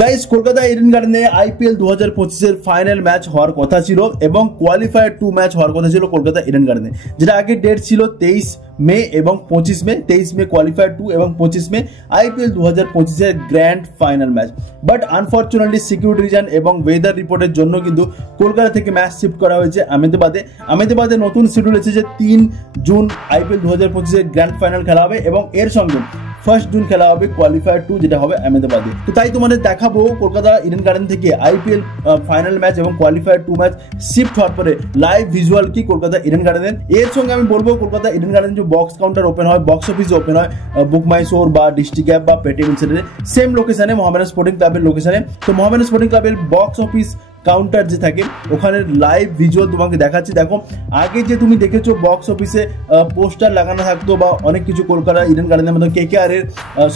Guys, Kolkata Eden গার্ডেনে IPL 2025-এর final match হওয়ার কথা ছিল এবং কোয়ালিফায়ার 2 ম্যাচ হওয়ার কথা ছিল কলকাতা ইডেন গার্ডেনে, যেটা আগে ডেট ছিল 23 মে এবং 25 মে। 23 মে কোয়ালিফায়ার 2 এবং 25 মে আইপিএল 2025-এর grand final match. But unfortunately security reason এবং ওয়েদার রিপোর্টের জন্য কিন্তু কলকাতা থেকে ম্যাচ শিফট করা হয়েছে আহমেদাবাদে। আহমেদাবাদে নতুন শিডিউল এসেছে, 3 জুন আইপিএল 2025-এর গ্র্যান্ড ফাইনাল খেলা হবে এবং এর সঙ্গে 1 জুন খেলা হবে কোয়ালিফায়ার 2, যেটা হবে আহমেদাবাদে। তো তাই তোমাদের দেখাবো কলকাতা ইডেন গার্ডেন থেকে আইপিএল ফাইনাল ম্যাচ এবং কোয়ালিফায়ার 2 ম্যাচ শিফট হওয়ার পরে লাইভ ভিজুয়াল কি কলকাতা ইডেন গার্ডেনের। এর সঙ্গে আমি বলবো কলকাতা ইডেন গার্ডেন যে বক্স কাউন্টার ওপেন হয়, বক্স অফিস ওপেন হয় বুক মাই শোর বা ডিস্ট্রিক্ট অ্যাপ বা পেটিএম ইনসিডেন্টে, সেম লোকেশনে মোহামেডান স্পোর্টিং ক্লাবের লোকেশনে। তো মোহামেডান স্পোর্টিং ক্লাবের বক্স অফিস কাউন্টার যে থাকে ওখানে লাইভ ভিজুয়াল তোমাকে দেখাচ্ছি। দেখো, আগে যে তুমি দেখেছো বক্স অফিসে পোস্টার লাগানো থাকতো বা অনেক কিছু কলকাতা ইডেন গার্ডেনের মধ্যে কেকেআর এর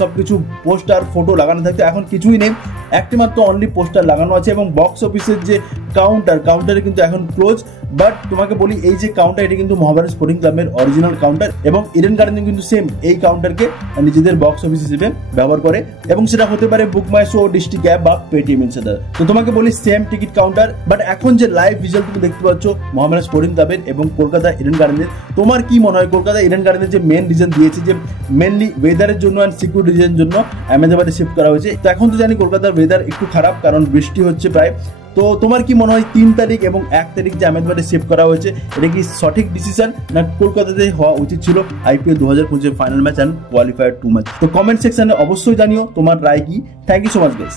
সবকিছু পোস্টার ফটো লাগানো থাকতো, এখন কিছুই নেই, একটি মাত্র অনলি পোস্টার লাগানো আছে। এবং বক্স অফিসের যে কাউন্টারে কিন্তু এখন ক্লোজ। বাট তোমাকে বলি, এই যে কাউন্টার এটা কিন্তু মোহামেডান স্পোর্টিং ক্লাবের অরিজিনাল কাউন্টার এবং ইডেন গার্ডেন কিন্তু সেম এই কাউন্টারকে নিজেদের বক্স অফিস হিসেবে ব্যবহার করে এবং সেটা হতে পারে বুক মাই শো, ডিস্ট্রিক্ট অ্যাপ বা পেটিএম ইনসিডেন্ট। তো তোমাকে বলি সেম টিকিট কাউন্টার। বাট এখন যে লাইভ ভিজুয়াল তুমি দেখতে পাচ্ছ মোহামেডান স্পোর্টিং ক্লাবের এবং কলকাতা ইডেন গার্ডেনের, তোমার কি মনে হয় কলকাতা ইডেন গার্ডেনের যে মেন রিজন দিয়েছে যে মেনলি ওয়েদারের জন্য অ্যান্ড সিকিউরিটি রিজনের জন্য আহমেদাবাদে শিফট করা হয়েছে। তো এখন তো জানি কলকাতার ওয়েদার একটু খারাপ, কারণ বৃষ্টি হচ্ছে প্রায়। তো তোমার কি মনে হয় 3 তারিখ এবং 1 তারিখ যে আহমেদাবাদে শিফট করা হয়েছে, এটা কি সঠিক ডিসিশন না কলকাতাতে হওয়া উচিত ছিল IPL 2025 final match and qualifier 2 match? তো কমেন্ট সেকশনে অবশ্যই জানিও তোমার রায় কি। Thank you so much guys.